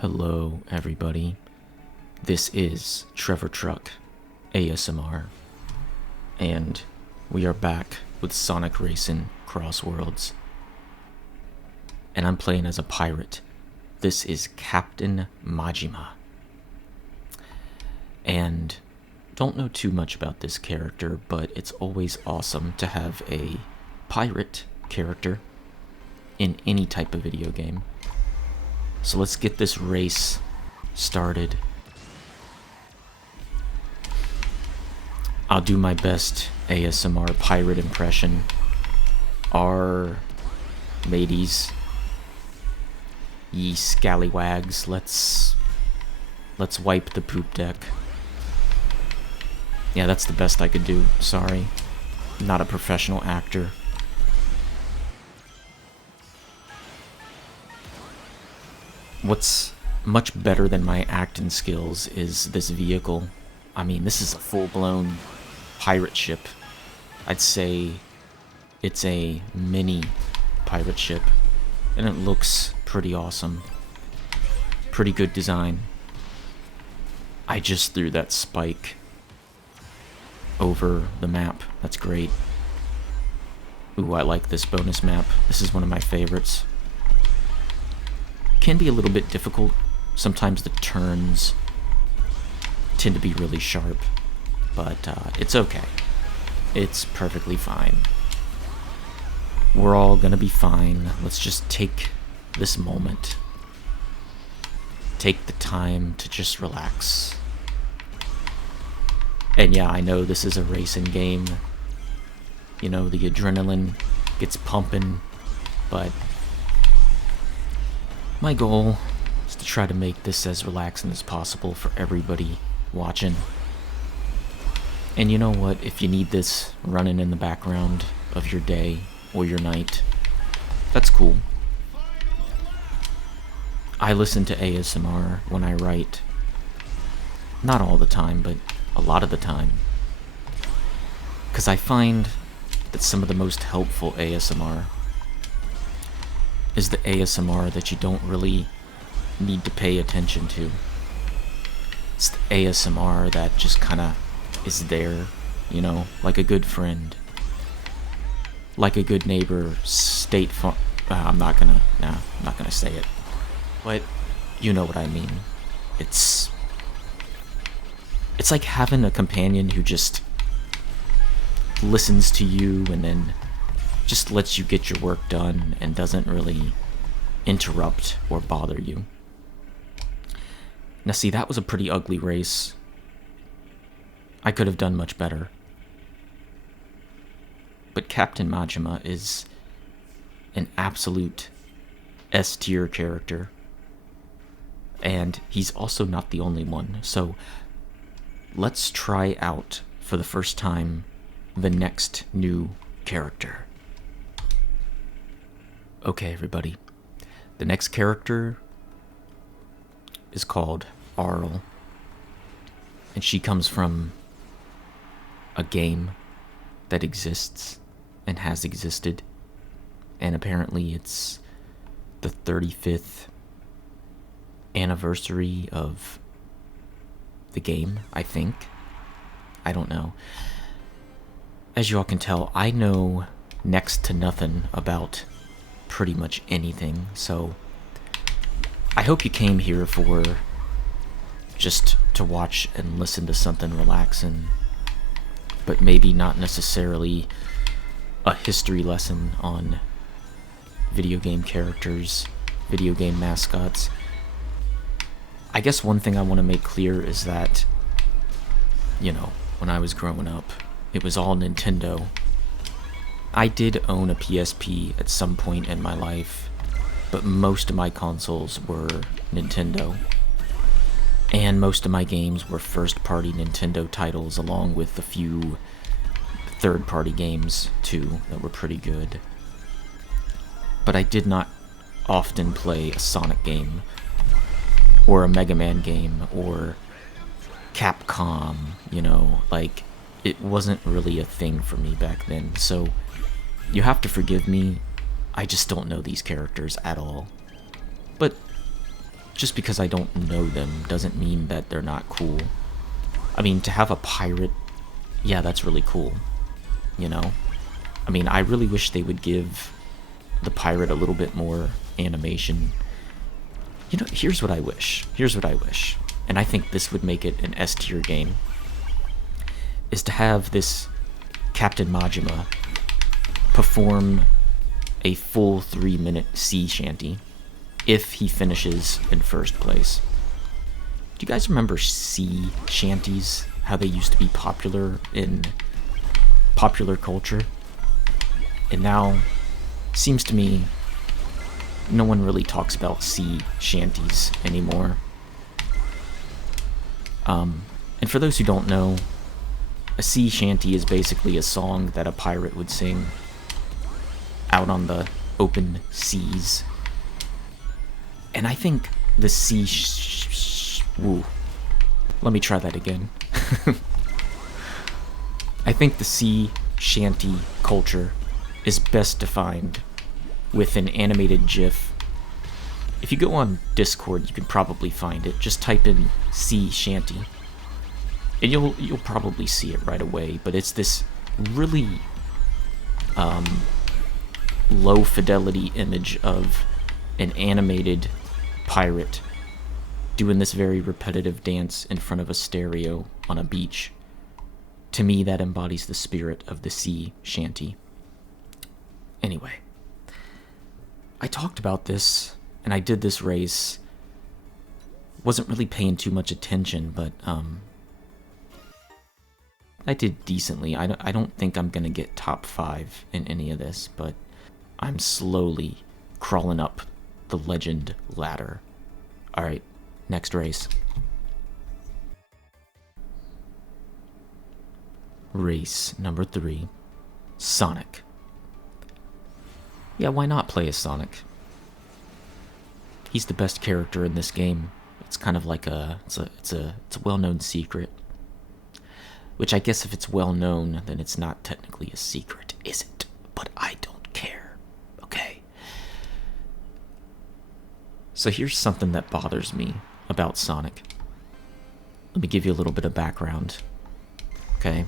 Hello, everybody. This is Trevor Truck ASMR, and we are back with Sonic Racing Crossworlds. And I'm playing as a pirate. This is Captain Majima. And don't know too much about this character, but it's always awesome to have a pirate character in any type of video game. So let's get this race started. I'll do my best ASMR pirate impression. Mateys, ye scallywags, let's wipe the poop deck. Yeah, that's the best I could do. Sorry. I'm not a professional actor. What's much better than my acting skills is this vehicle. I mean, this is a full-blown pirate ship. I'd say it's a mini pirate ship, and it looks pretty awesome. Pretty good design. I just threw that spike over the map. That's great. Ooh, I like this bonus map. This is one of my favorites. Can be a little bit difficult. Sometimes the turns tend to be really sharp, but it's okay. It's perfectly fine. We're all gonna be fine. Let's just take this moment. Take the time to just relax. And yeah, I know this is a racing game. You know, the adrenaline gets pumping, but my goal is to try to make this as relaxing as possible for everybody watching. And you know what? If you need this running in the background of your day or your night, that's cool. I listen to ASMR when I write. Not all the time, but a lot of the time. Because I find that some of the most helpful ASMR is the ASMR that you don't really need to pay attention to. It's the ASMR that just kind of is there, you know, like a good friend. Like a good neighbor, State Farm. I'm not gonna say it. But you know what I mean. It's like having a companion who just listens to you and then just lets you get your work done and doesn't really interrupt or bother you. Now see, that was a pretty ugly race. I could have done much better. But Captain Majima is an absolute S-tier character. And he's also not the only one. So let's try out, for the first time, the next new character. Okay, everybody. The next character is called Arle. And she comes from a game that exists and has existed. And apparently it's the 35th anniversary of the game, I think. I don't know. As you all can tell, I know next to nothing about pretty much anything, so I hope you came here for just to watch and listen to something relaxing, but maybe not necessarily a history lesson on video game characters, video game mascots. I guess one thing I want to make clear is that, you know, when I was growing up, it was all Nintendo. I did own a PSP at some point in my life, but most of my consoles were Nintendo. And most of my games were first-party Nintendo titles, along with a few third-party games, too, that were pretty good. But I did not often play a Sonic game, or a Mega Man game, or Capcom, you know, like, it wasn't really a thing for me back then, so you have to forgive me, I just don't know these characters at all. But just because I don't know them doesn't mean that they're not cool. I mean, to have a pirate, yeah, that's really cool, you know? I mean, I really wish they would give the pirate a little bit more animation. You know, here's what I wish. And I think this would make it an S tier game. Is to have this Captain Majima perform a full 3-minute sea shanty if he finishes in first place. Do you guys remember sea shanties? How they used to be popular in popular culture? And now, seems to me, no one really talks about sea shanties anymore. And for those who don't know, a sea shanty is basically a song that a pirate would sing out on the open seas. And I think the let me try that again. I think the sea shanty culture is best defined with an animated GIF. If you go on Discord, you can probably find it. Just type in sea shanty, and you'll probably see it right away. But it's this really low fidelity image of an animated pirate doing this very repetitive dance in front of a stereo on a beach. To me, that embodies the spirit of the sea shanty. Anyway, I talked about this, and I did this race. Wasn't really paying too much attention, but I did decently. I don't think I'm gonna get top 5 in any of this, but I'm slowly crawling up the legend ladder. Alright, next race. Race number 3, Sonic. Yeah, why not play as Sonic? He's the best character in this game. It's kind of like it's a well-known secret. Which I guess if it's well-known, then it's not technically a secret, is it? But I don't care, okay? So here's something that bothers me about Sonic. Let me give you a little bit of background, okay?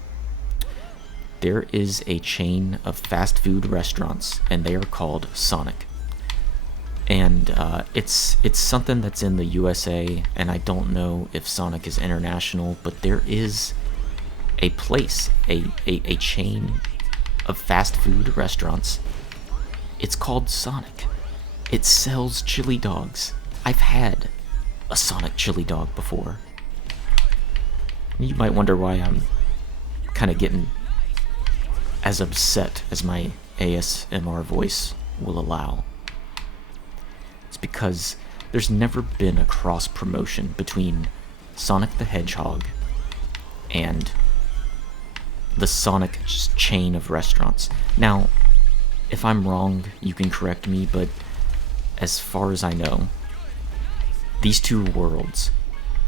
There is a chain of fast food restaurants, and they are called Sonic. And it's something that's in the USA, and I don't know if Sonic is international, but there is a place, a chain of fast food restaurants. It's called Sonic. It sells chili dogs. I've had a Sonic chili dog before. You might wonder why I'm kind of getting as upset as my ASMR voice will allow. It's because there's never been a cross promotion between Sonic the Hedgehog and the Sonic chain of restaurants. Now, if I'm wrong, you can correct me, but as far as I know, these two worlds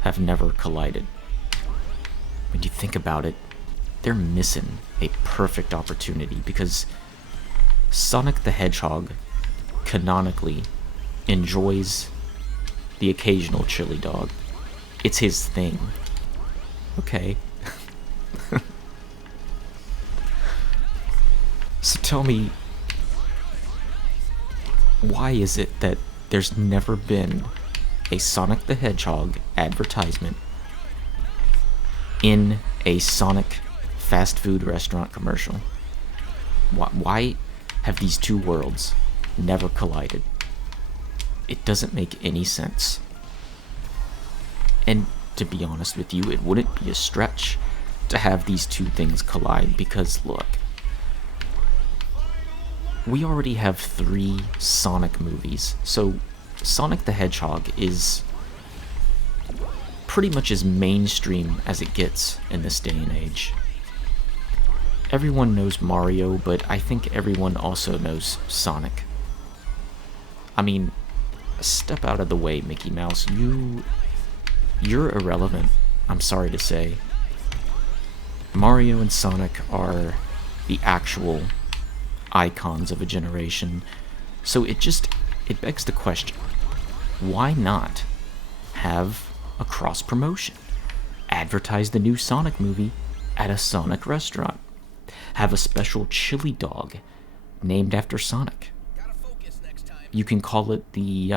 have never collided. When you think about it, they're missing a perfect opportunity, because Sonic the Hedgehog canonically enjoys the occasional chili dog. It's his thing. Okay? So tell me, why is it that there's never been a Sonic the Hedgehog advertisement in a Sonic fast food restaurant commercial? Why have these two worlds never collided? It doesn't make any sense. And to be honest with you, it wouldn't be a stretch to have these two things collide, because look, we already have 3 Sonic movies, so Sonic the Hedgehog is pretty much as mainstream as it gets in this day and age. Everyone knows Mario, but I think everyone also knows Sonic. I mean, step out of the way, Mickey Mouse. You're irrelevant, I'm sorry to say. Mario and Sonic are the actual icons of a generation. So it begs the question, why not have a cross promotion. Advertise the new Sonic movie at a Sonic restaurant. Have a special chili dog named after Sonic. You can call it the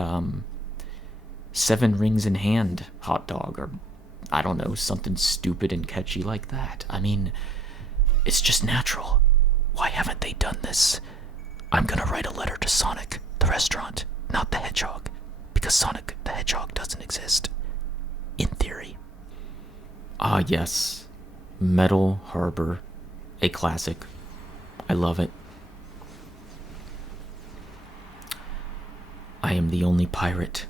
7 rings in hand hot dog, or I don't know, something stupid and catchy like that. I mean, it's just natural. Why haven't they done this? I'm gonna write a letter to Sonic, the restaurant, not the Hedgehog, because Sonic the Hedgehog doesn't exist. In theory. Ah, yes. Metal Harbor. A classic. I love it. I am the only pirate.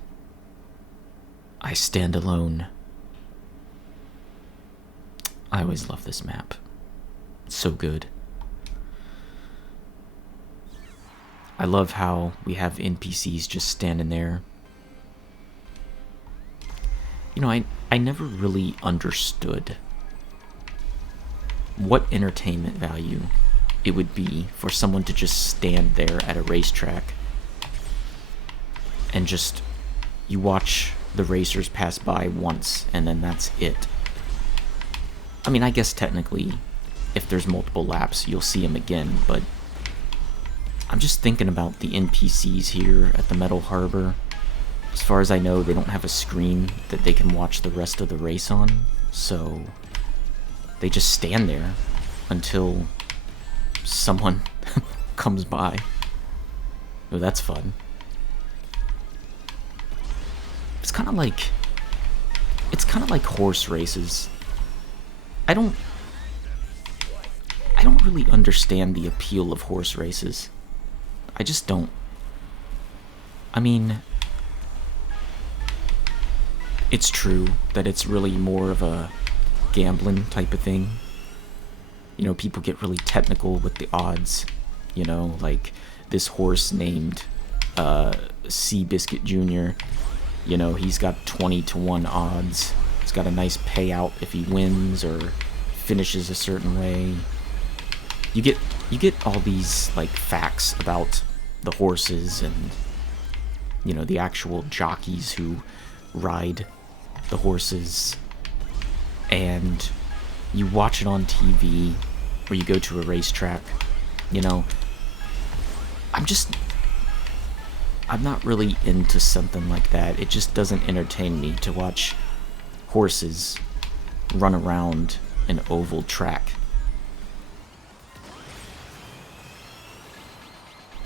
I stand alone. I always love this map. It's so good. I love how we have NPCs just standing there. You know, I never really understood what entertainment value it would be for someone to just stand there at a racetrack and just, you watch the racers pass by once and then that's it. I mean, I guess technically, if there's multiple laps, you'll see them again, but I'm just thinking about the NPCs here at the Metal Harbor. As far as I know, they don't have a screen that they can watch the rest of the race on, so they just stand there until someone comes by. Oh, that's fun. It's kind of like horse races. I don't really understand the appeal of horse races. I just don't. I mean, it's true that it's really more of a gambling type of thing. You know, people get really technical with the odds. You know, like this horse named Seabiscuit Jr. You know, he's got 20-1 odds. He's got a nice payout if he wins or finishes a certain way. You get all these like facts about the horses and, you know, the actual jockeys who ride the horses, and you watch it on TV or you go to a racetrack. You know, I'm not really into something like that. It just doesn't entertain me to watch horses run around an oval track.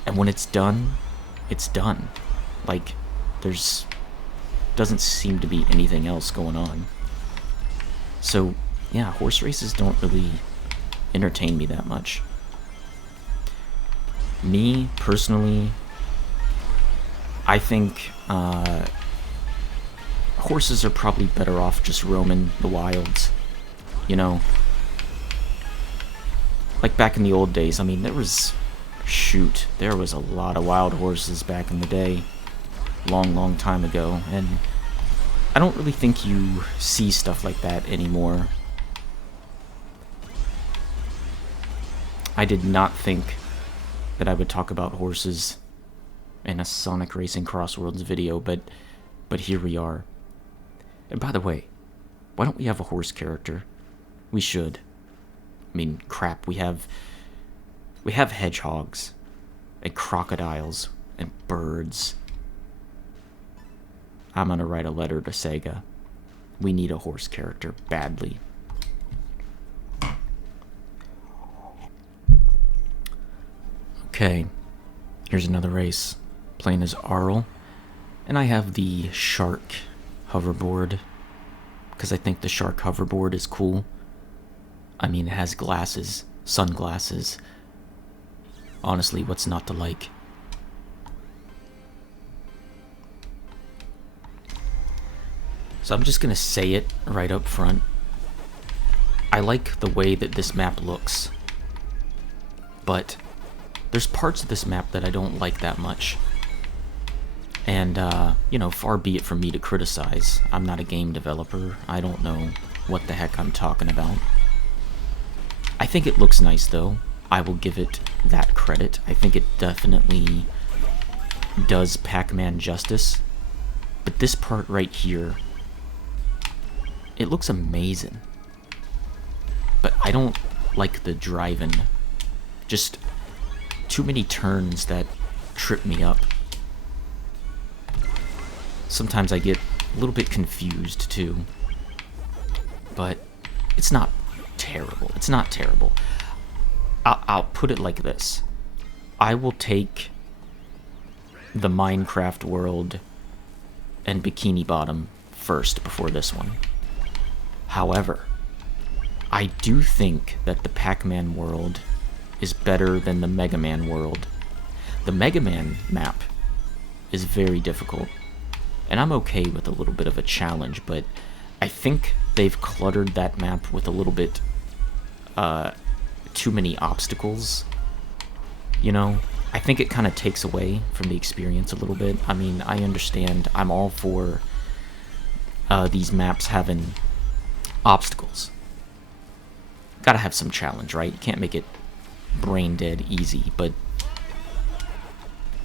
And when it's done, it's done. Like, there's doesn't seem to be anything else going on. So, yeah, horse races don't really entertain me that much. Me, personally, I think horses are probably better off just roaming the wilds. You know? Like back in the old days, I mean, there was a lot of wild horses back in the day. Long time ago, and I don't really think you see stuff like that anymore. I did not think that I would talk about horses in a Sonic Racing Crossworlds video, but here we are. And by the way, why don't we have a horse character? We should. I mean, crap, we have hedgehogs and crocodiles and birds. I'm gonna write a letter to Sega. We need a horse character badly. Okay, here's another race. Playing as Arle, and I have the shark hoverboard because I think the shark hoverboard is cool. I mean, it has glasses, sunglasses. Honestly, what's not to like? So I'm just gonna say it right up front. I like the way that this map looks, but there's parts of this map that I don't like that much. And, you know, far be it from me to criticize. I'm not a game developer. I don't know what the heck I'm talking about. I think it looks nice, though. I will give it that credit. I think it definitely does Pac-Man justice. But this part right here, It looks amazing. But I don't like the driving. Just too many turns that trip me up. Sometimes I get a little bit confused too. But it's not terrible. It's not terrible. I'll put it like this. I will take the Minecraft world and Bikini Bottom first before this one. However, I do think that the Pac-Man world is better than the Mega Man world. The Mega Man map is very difficult, and I'm okay with a little bit of a challenge, but I think they've cluttered that map with a little bit too many obstacles. You know, I think it kind of takes away from the experience a little bit. I mean, I understand. I'm all for these maps having obstacles. Gotta have some challenge, right? You can't make it brain dead easy, but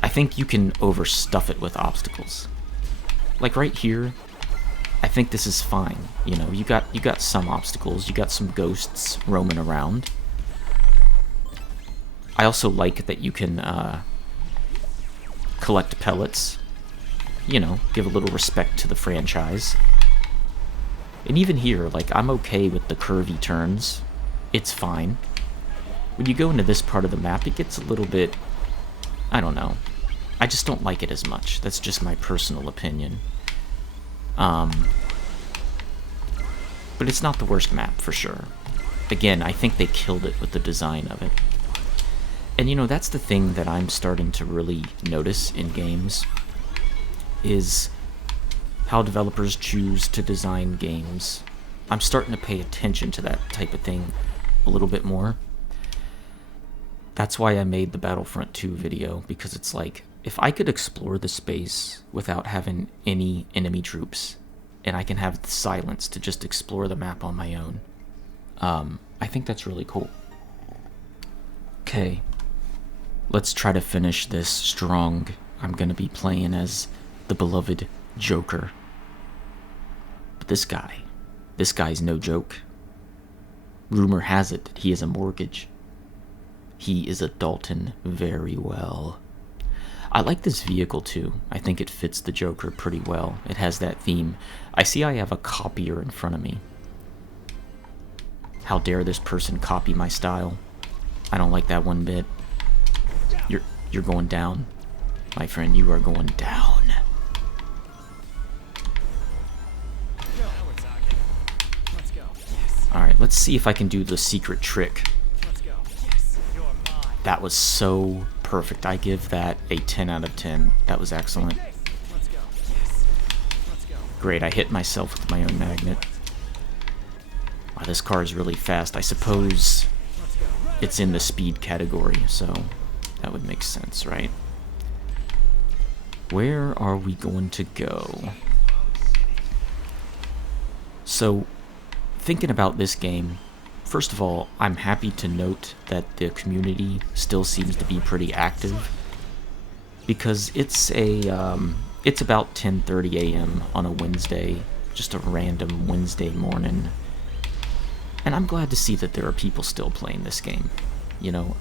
I think you can overstuff it with obstacles. Like right here, I think this is fine. You know, you got some obstacles, you got some ghosts roaming around. I also like that you can collect pellets. You know, give a little respect to the franchise. And even here, like, I'm okay with the curvy turns. It's fine. When you go into this part of the map, it gets a little bit, I don't know. I just don't like it as much. That's just my personal opinion. But it's not the worst map, for sure. Again, I think they killed it with the design of it. And you know, that's the thing that I'm starting to really notice in games, is how developers choose to design games. I'm starting to pay attention to that type of thing a little bit more. That's why I made the Battlefront 2 video, because it's like, if I could explore the space without having any enemy troops, and I can have the silence to just explore the map on my own, I think that's really cool. Okay, let's try to finish this strong. I'm gonna be playing as the beloved Joker. But this guy's no joke. Rumor has it that he has a mortgage. He is adulting very well. I like this vehicle too. I think it fits the Joker pretty well. It has that theme. I see I have a copier in front of me. How dare this person copy my style? I don't like that one bit. You're going down. My friend, you are going down. Alright, let's see if I can do the secret trick. That was so perfect. I give that a 10 out of 10. That was excellent. Great, I hit myself with my own magnet. Wow, this car is really fast. I suppose it's in the speed category, so that would make sense, right? Where are we going to go? So, thinking about this game, first of all, I'm happy to note that the community still seems to be pretty active, because it's about 10:30 a.m. on a Wednesday, just a random Wednesday morning, and I'm glad to see that there are people still playing this game. You know,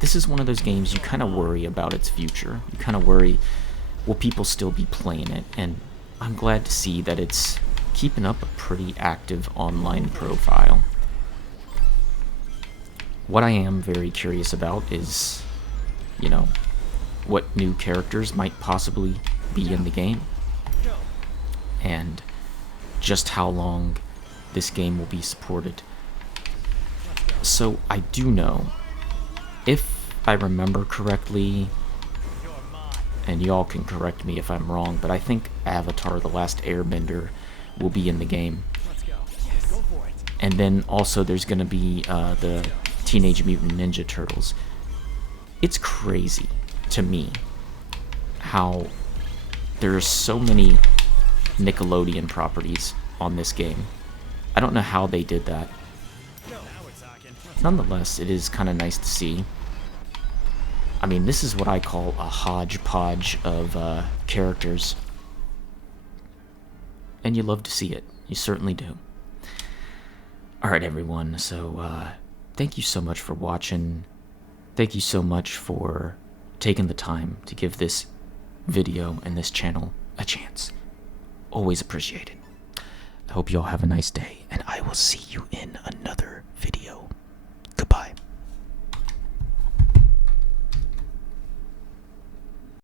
this is one of those games you kind of worry about its future. You kind of worry, will people still be playing it? And I'm glad to see that it's keeping up a pretty active online profile. What I am very curious about is, you know, what new characters might possibly be in the game, and just how long this game will be supported. So I do know, if I remember correctly, and y'all can correct me if I'm wrong, but I think Avatar: The Last Airbender will be in the game. And then also there's going to be the Teenage Mutant Ninja Turtles. It's crazy to me how there are so many Nickelodeon properties on this game. I don't know how they did that. Nonetheless, it is kind of nice to see. I mean, this is what I call a hodgepodge of characters. And you love to see it. You certainly do. Alright, everyone, so, thank you so much for watching. Thank you so much for taking the time to give this video and this channel a chance. Always appreciated. I hope you all have a nice day, and I will see you in another